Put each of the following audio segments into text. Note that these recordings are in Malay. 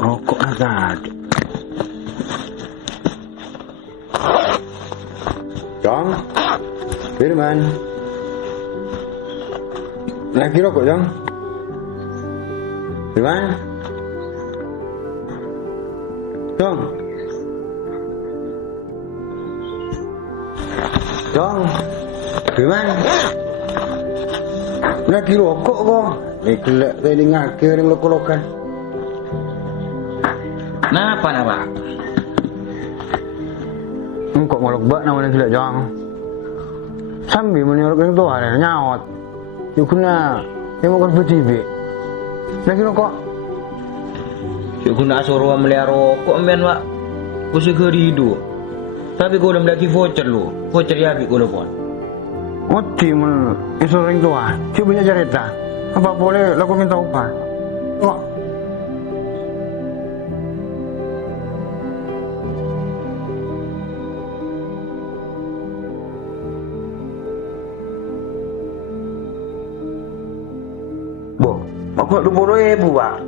rokok tadi. Jong, Firman. Lagi rokok, Jong. Firman. Jong. Jong. Firman. Lagi rokok kok. Gelak tadi ngakir yang lokolokan. Napa? Kok ngolok bak namanya gila Jong. Sambil menyorok yang tua ada nyawat. Yukuna yang makan betibe. Lagi rokok. Yukuna suruh melihara rokok amben Pak. Kusi keridu. Tapi kau udah lagi voucher lu. Voucher ya kau pun. Oti men isor yang tua. Dia punya cerita. Apa boleh laku minta upah? Kok Aku tu bodoh ibu Pak.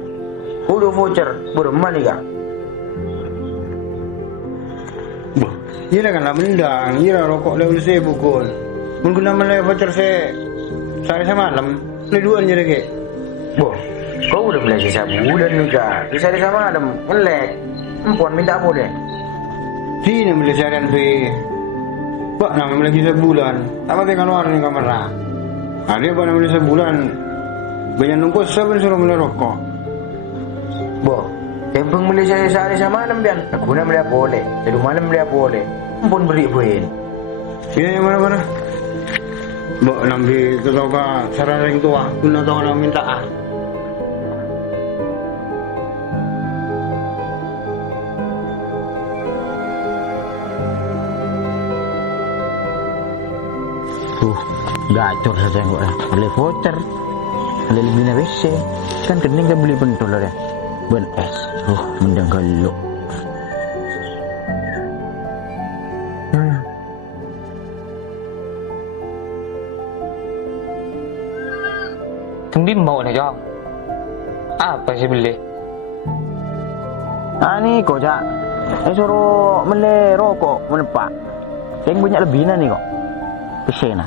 Bodoh voucher, bodoh mana ya? iya kan lah mendang. Iya rokok level saya bukun. Mungkin nama level voucher saya sehari semalam. Leduan jadi ke. Kau udah belajar sabudan nih kak. Bisa di sama ada melek. Empuan minta apa deh? Sini beli seharian be. Pak nama beli sebulan. Apa tinggal luar nih kamera. Nah dia pada beli sebulan. Banyak nunggu saban suruh beli rokok. Kempeng beli saya sehari sama malam bian. Aku nak beli apa boleh. Jadi malam beli apa boleh. Empun beli buin. Iya yang mana-mana. Nampi ketau ka saran ring tua. Kuna tahu nak mintaan. Gacor saja gue. Beli voucher. Beli lebih na WC. Kan kening kan beli pentol lah. Ben es. Mendang galuk. Tunggu mau nih Jong. Apa sih beli? Ni kok cak. Suruh beli rokok menepak. Yang banyak lebihnya nih kok. Pesena.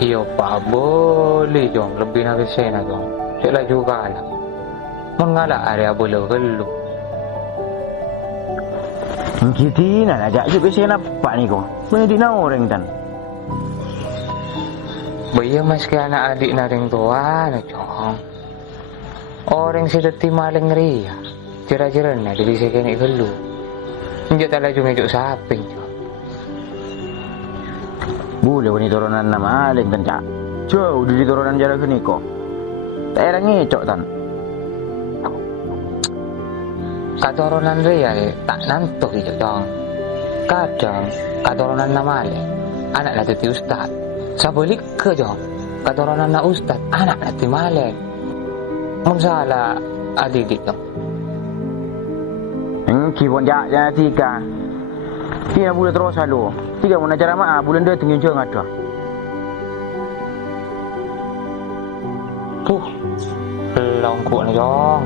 Iya Pak, boleh Jong. Lebih nak kesena Jong. Saya juga lah. Mengalah area boleh gelu. Kita nak ajak je pesena Pak ni kok. Banyak di orang kan. Bayar mas ke anak adik naring tua na Jong. Orang si teti maling ria. Jira-jira na dili saya kena gelu. Enjak tala jumejuk saping Jong. Boleh wani turunan nama aling kan cak. Jauh dari turunan jarak ni kok. Tak ada ngecok tan. Katurunan ria tak nantuk itu Jong. Kadang katurunan nama aling. Anak lah teti ustad. Sabalik ke Jong. Katurunan na ustad. Anak lah teti maling. Masalah adik Jong. Kibon jak jangan tiga. Tidak boleh terus lalu. Tiga mana cara mak bulan dia tinggal jangan ada. Longku ni Jong.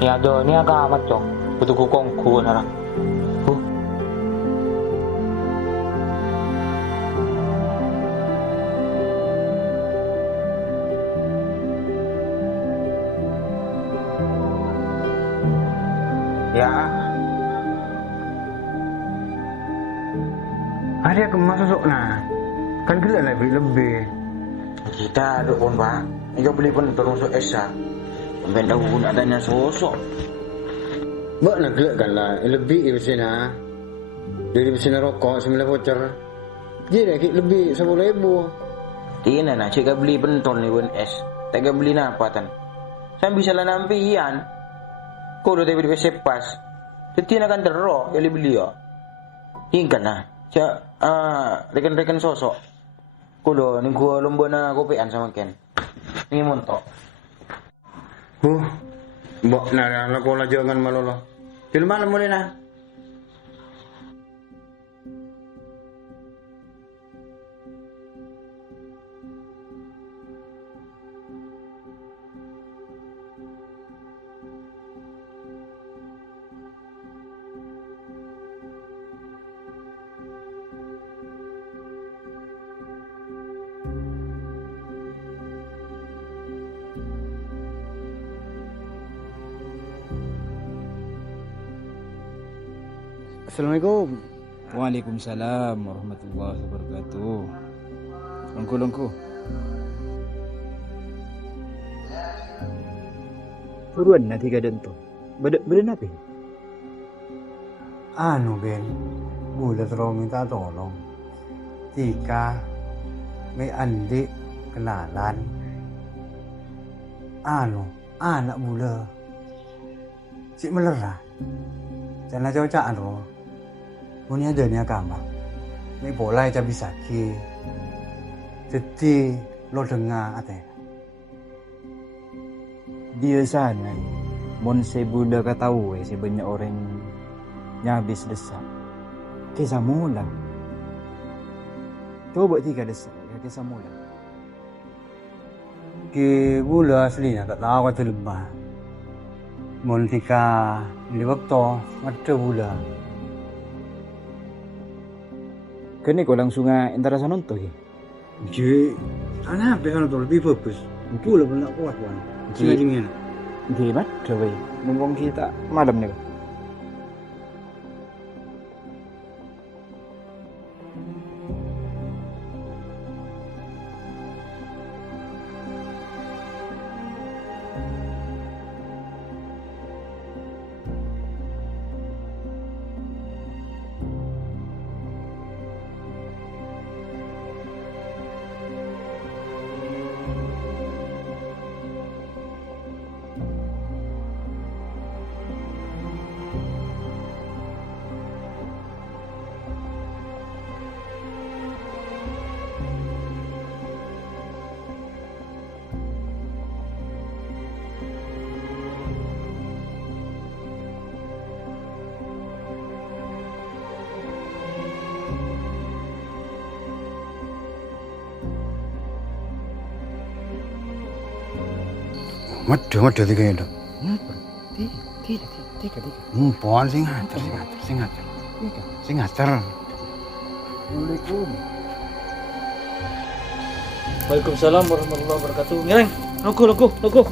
Ni ada ni agak amat Jong. Betul kongku nara. Ya. Ada kemas susuk nah. Kan kita lebih. Kita ada pun Pak. Ini beli pun turun so esa. Sampai daun adanya sosok. Nak gelak kan lah. Lebih di sini. Dari sini rokok 9 voucher. Jadi lebih 10.000. Tina nak cik beli pentol ni pun es. Tak beli napa tan. Saya bisa lah nampian. Kau udah beli sepas. Tina kan terro yang beli ya. Ingkan lah. Cak rekan-rekan sosok. Kulo ni gua lomba na kopian sama Ken. Ni montok. Mbok na ko la jangan malolo. Til malam mo na. Assalamualaikum. Waalaikumsalam warahmatullahi wabarakatuh. Lengku. Turuan na tiga dento. Beda napi? Ano, Ben? Gulat raw minta tolong. Tika, may andi, kenalan. Ano, anak bula. Si melera. Jangan cowok ro. Punya ada ni agama. May boleh cabi sakit. Jadi lo dengar ate. Dia sana. Mon se Buddha katahu si banyak orang nyabis desak. Kisah mula. Coba tiga desak. Kisah mula. Ki bula aslinya tak tahu kata lebah. Mon tika di waktu ada bula. Kini ko langsung antara sana nonton. Jadi, anak apa kan tu lebih fokus. Bula pun nak kuat kan. Sini dingin. Gimana? Coba. Mumpung kita malam nih. Mada tiga itu. Kenapa? Tiga. Pohon sing ngajar. Sing ngajar. Assalamualaikum. Waalaikumsalam warahmatullahi wabarakatuh. Ngereng, logo.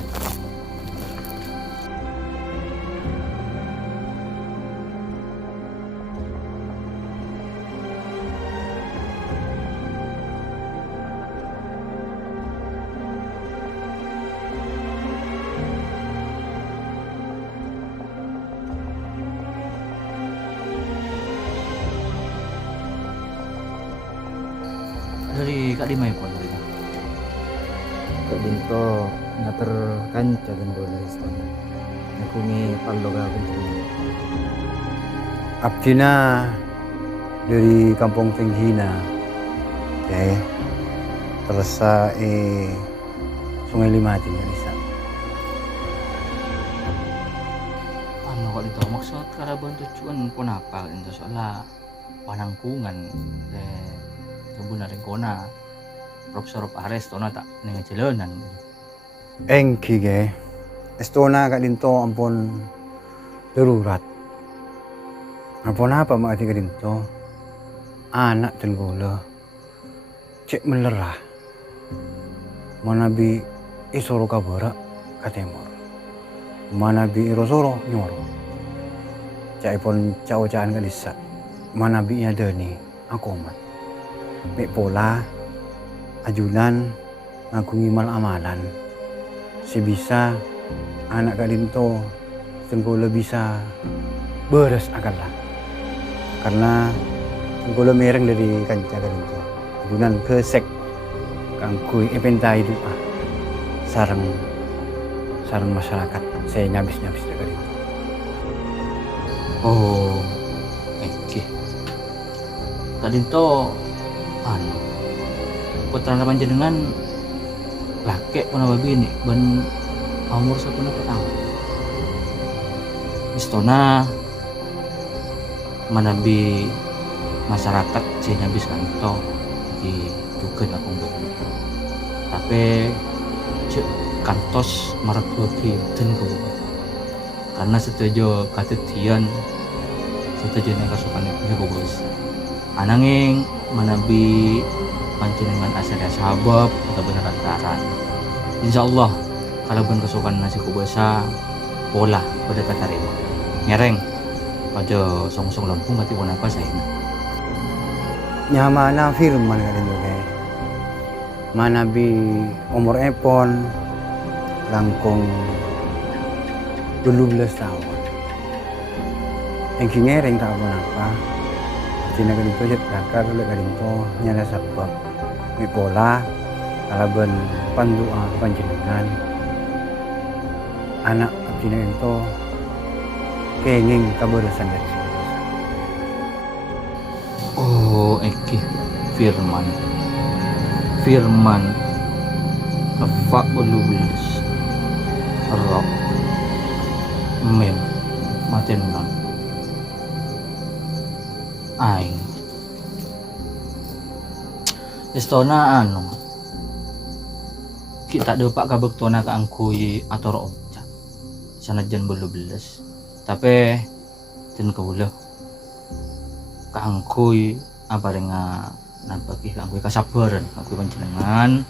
Dari Kak Dimai pun berita. Kak Dinto ngater kanca dan bola istana. Aku ni palo ka kuncung. Abdina dari kampung Tenggina. Okay. Terus Sungai Limatin Bisa. Ano kok dito maksud karaban tujuan pun apa itu soalnya panangkungan kebunan kona Profesor Ares tona tak ning jalanan. Engki ge. Estona Kak Dinto ampun darurat. Ampun apa mak Kak Dinto? Anak tenggolo. Cek melerah. Manabi isoro kabara ka timur. Manabi irosoro nyoro. Cai pun cau-caan ka disa. Manabi nya deni aku mat. Mek pola ajunan aku ngimal amalan. Si bisa anak Kak Dinto tenggolo bisa beres akalah. Karena tenggolo mereng dari kanca Kak Dinto. Ajunan kesek kangkui epentai doa sarang masyarakat saya nyabis dari itu. Oh, oke. Kak Dinto putra panjenengan laki pun apa bini ban umur sepuluh tahun. Istona manabi masyarakat sehingga bisa kanto di juga aku betul. Tapi cek kantos marak lagi dan karena setuju katetian setuju dengan kasukan itu bagus. Ananging manabi panjenengan asal sahabab atau beneran taran. Insyaallah kalau ben kesukaan nasi kubasa pola pada katarima. Ngereng Pada song-song lampung mati pun apa saya nak. Nyamana firman ka rin kay. Manabi umur epon langkong 12 tahun. Yang kingereng tak apa-apa. Cina ka dito jet prakar ulit ka dito nyala sabab. May pola kalaban pandua panjenengan. Anak cina itu kenging kaberusan dari sini. Oh, Eki Firman Rafa Ulubilis Rock Mem Matenan Aing Istona kita dapat kabektona ka angkuy atau omca sanajan belu beles tapi tin kaulah ka angkuy apa nga nabagi ka angkuy kasabaran angkuy panjenengan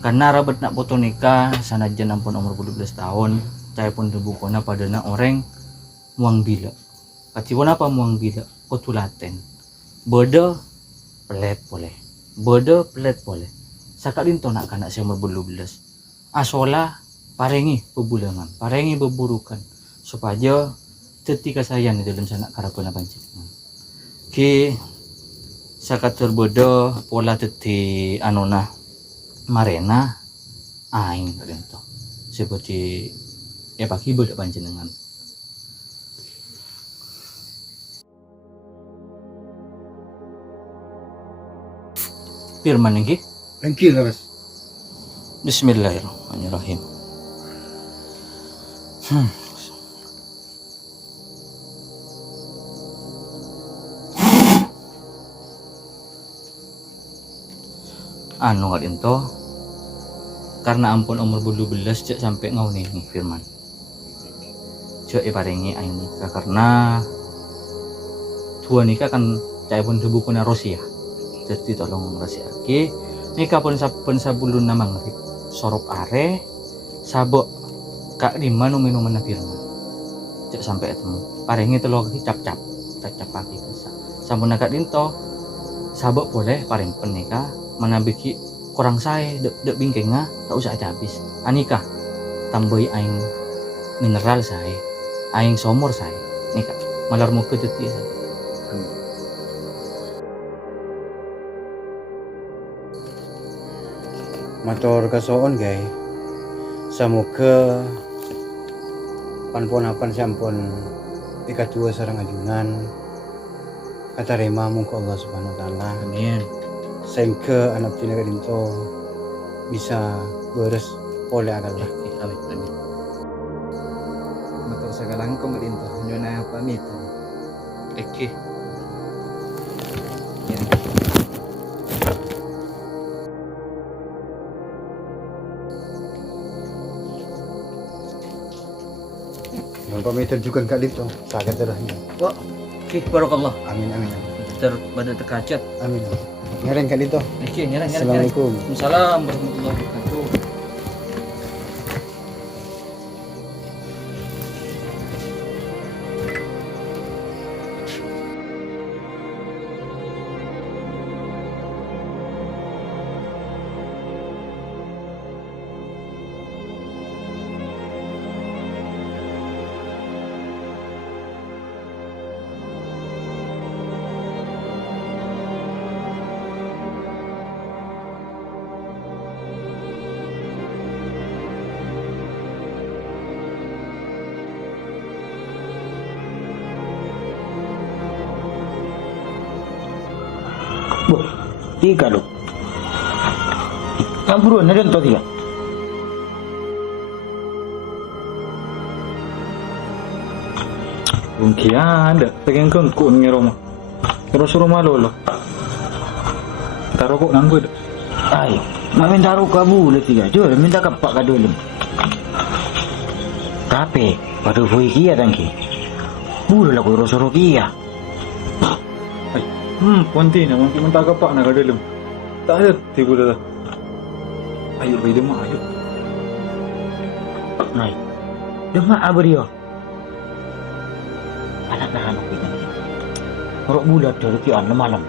karena rabat nak foto nikah sanajan ampun umur 12 tahun cai pun debukona padana orang muang bila kaciwan apa muang bila kotulaten bodo pelet boleh sakadin to nak kanak saya umur 12 asola parengi pebulangan parengi beburukan supaya ketika saya di dalam sanak karapana panjenengan ki sakatur bodo pola teti anona marena aing to seperti pagi bodo panjenengan firman iki Thank you, Laras. Bismillahirrahmanirrahim. Anu ngalin to karena ampun umur 12 cek sampai ngauni nih firman cek paringi aing nikah karena tua nikah kan cai pun dibukuna Rusia jadi tolong rahasiake nikah pun sabulun namang sorop are sabok kak lima minuman firman cek sampai ketemu paringi telo cap pagi sampun agak dinto sabok boleh paring penikah manabiki kurang saya dek bingkengnya tak usah habis anika tambahi aing mineral saya aing somor saya nikah malar muka jadi saya Matur kasoon gay. Samuka panpon-apan sampun ikatua sarang ajunan katarema mungko Allah Subhanahu wa taala. amin Sehingga anak tina kadinto bisa beres oleh agak amin Matur sagalangkong rinto nyona pamitan. Eki Yang pamitan juga kak dito sagad terahnya. wah Eki barakallah Amin. pada terkacat Amin. Ngereng kak dito. Eki nyerang Assalamualaikum. Waalaikumsalam warahmatullahi wabarakatuh. Tiga loh. Kamburuan ada tuh tiga. Mungkin ada, pengen kengkun ni rumah. Terus rumah lo. Taruh kok nanggut. Ay, nak minta ruka boleh tiga. Jual minta kapak kadulem. Tapi pada voi kia tangki. Boleh lah kau rosoro kia. Wanti na, mungkin minta kapak nak dalam. Tak ada, tiba dah. Ayo, bayi demam, ayo. Ay, demam apa dia? anak na hanap ko yan. Rok bulat dari kian na malam.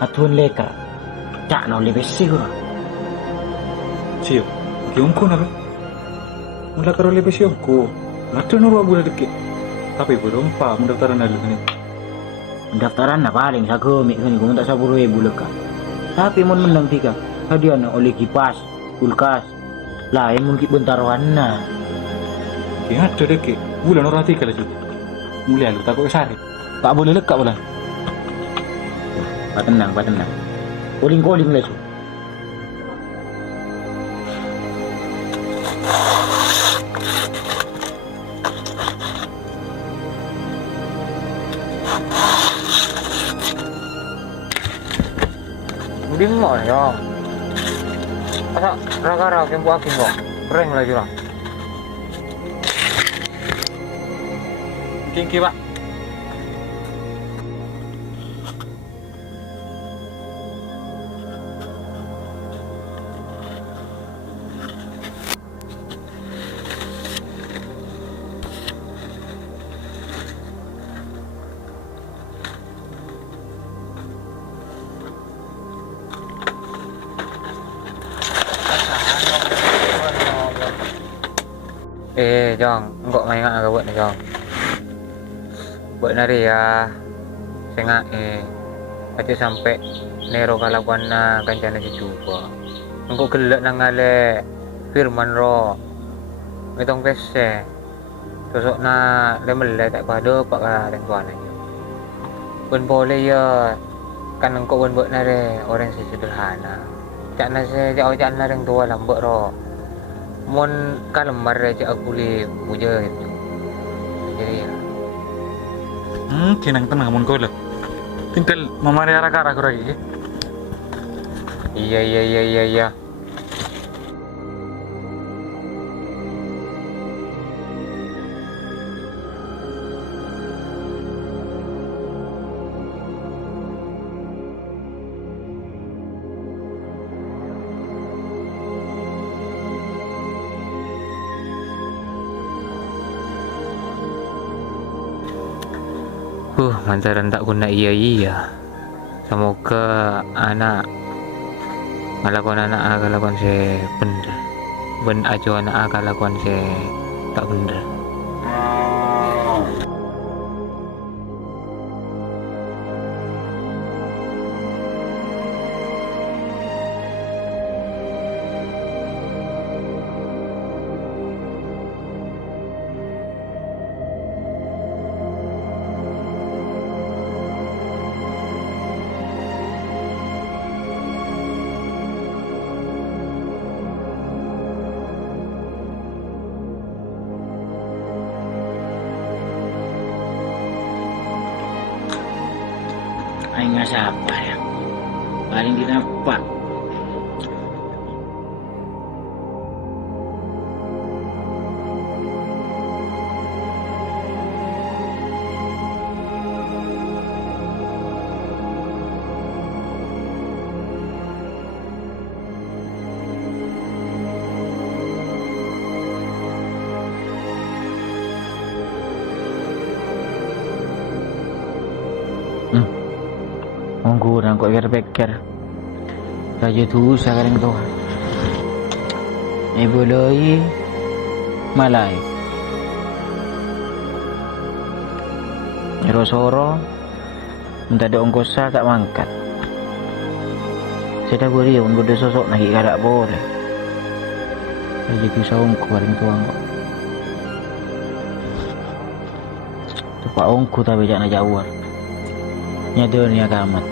Atuan lekar. Cak na ulibes siguro. Siyo, kiyongko na ba? Mula karo lebih siyongko. Matu na ruwa bulan dikit. Tapi belum pa, mendaftaran na lang. Pendaftaran na paling sa gumik kan kung tak sa buruhe bulaka. Tapi mon menang tiga. Hadiah na oleh kipas, kulkas. Lain mungkin bentaruan na. Kaya ada dikit. Bulan orang tiga lagi. Mulai lu takut kesari. Tak boleh lekak bulan. Pak tenang. Koling-koling lah su. Bingung ya. Asa raga-raga yang buat kok. Keren lah jurang. Kingki pak. Jong, enggak main ngak buat nih Jong. Buat nari ya, sengak aja sampai nero kalakuan na kancana dicoba. Engkau gelak nangale firman ro, metong pese. Sosok na lemele tak pada pak dan tuan aja. Pun boleh ya, kan engkau pun buat nari orang sederhana. Cak nasi jauh cak nari tua lambak ro. Mon kalemar aja aku li puja itu. Jadi ya. Kinang tenang mon kau lah. Tinggal memari arah arah kau lagi. Iya. Mantaran tak guna iya. Semoga anak melakukan anak akan lakukan se bener. Ben aja anak akan lakukan se tak bener. Ay nga siapa ya. Paling dinapa. Mengkurang kok pikir raja tu sekarang tu boleh malai Rosoro minta ada ongkosa tak mangkat saya dah boleh untuk ada sosok nak tak boleh raja tu saungku paling tuang kok tempat ongku tapi jangan jauh nyadar ni agak amat